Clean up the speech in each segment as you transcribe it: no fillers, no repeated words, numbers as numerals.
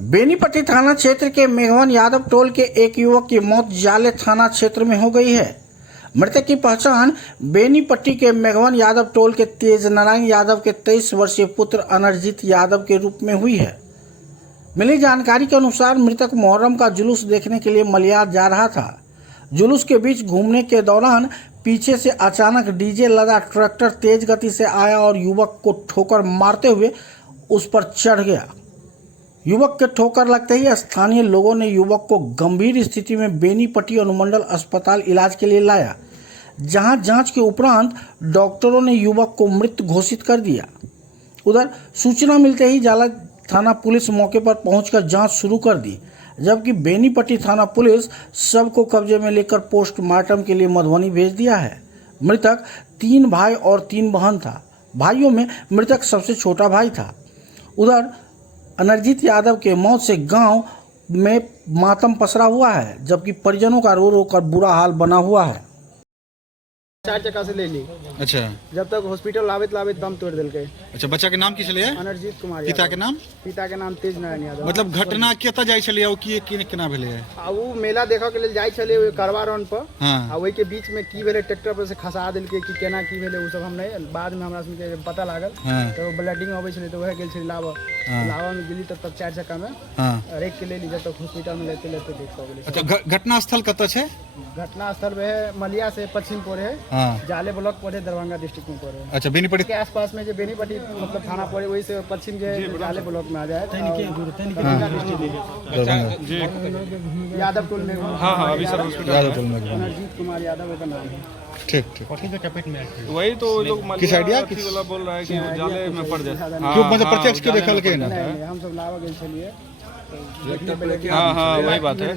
बेनीपट्टी थाना क्षेत्र के मेघवन यादव टोल के एक युवक की मौत जाले थाना क्षेत्र में हो गई है। मृतक की पहचान बेनीपट्टी के मेघवन यादव टोल के तेज नारायण यादव के 23 वर्षीय पुत्र अनर्जित यादव के रूप में हुई है। मिली जानकारी के अनुसार मृतक मुहर्रम का जुलूस देखने के लिए मलियार जा रहा था। जुलूस के बीच घूमने के दौरान पीछे से अचानक डीजे लदा ट्रैक्टर तेज गति से आया और युवक को ठोकर मारते हुए उस पर चढ़ गया। युवक के ठोकर लगते ही स्थानीय लोगों ने युवक को गंभीर स्थिति में बेनीपट्टी अनुमंडल अस्पताल इलाज के लिए लाया, जहां जांच के उपरांत डॉक्टरों ने युवक को मृत घोषित कर दिया। उधर सूचना मिलते ही जाला थाना पुलिस मौके पर पहुंचकर जांच शुरू कर दी, जबकि बेनीपट्टी थाना पुलिस शव को कब्जे में लेकर पोस्टमार्टम के लिए मधुबनी भेज दिया है। मृतक 3 भाई और 3 बहन था। भाइयों में मृतक सबसे छोटा भाई था। उधर अनर्जित यादव के मौत से गांव में मातम पसरा हुआ है, जबकि परिजनों का रो रो कर बुरा हाल बना हुआ है। 4 चक्का से ले ली। अच्छा, जब तक हॉस्पिटल लावित दम तोड़ दिल के। अच्छा, बच्चा के नाम की छलिए? अनर्जित कुमार। पिता के नाम? पिता के नाम तेज नारायण यादव। मतलब घटना केता जाय छलिए ओ की केना भेले है? आ वो मेला देखा के लिए जाय छले करवा रन पर। हां, आ वही के बीच में की भेले ट्रैक्टर पर से खसा दिल के कि केना की भेले उ सब हम नहीं, बाद में हमरा के पता लागल। हां, तो ब्लडिंग होवे छले तो वह गेल छले लावा में गेली तब 4 चक्का में हां, रेक के ले ली। जब तक हॉस्पिटल में लेते देख गेली। अच्छा, घटना स्थल कत छे? घटना स्थल में मलिया से पश्चिम पड़े है। हां, जाले ब्लॉक पड़े, दरभंगा डिस्ट्रिक्ट में पड़े। अच्छा, बेनीपट्टी के आसपास में जो बेनीपट्टी मतलब थाना पड़े वही से पश्चिम के जाले ब्लॉक में आ जाए। यादव टोल में। हां हां, अभी सर हॉस्पिटल यादव टोल में अनर्जित कुमार यादव का नाम है। ठीक ठीक। वही तो लोग किस आइडिया किस वाला बोल रहा है कि जाले में पड़ जाए। क्यों मतलब प्रत्यक्ष के देखल के ना? नहीं, हम सब लावा गए छलिए। हाँ हाँ, वही बात है।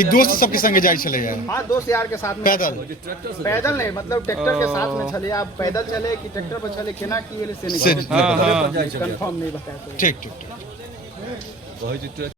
ई दोस्त सबके संगे जाय छले है? हां, दोस्त यार के साथ में। पैदल नहीं, मतलब ट्रैक्टर के साथ में चले। आप पैदल चले कि ट्रैक्टर पर चले, केना की वेले से नहीं कंफर्म नहीं बताया। ठीक ठीक ठीक।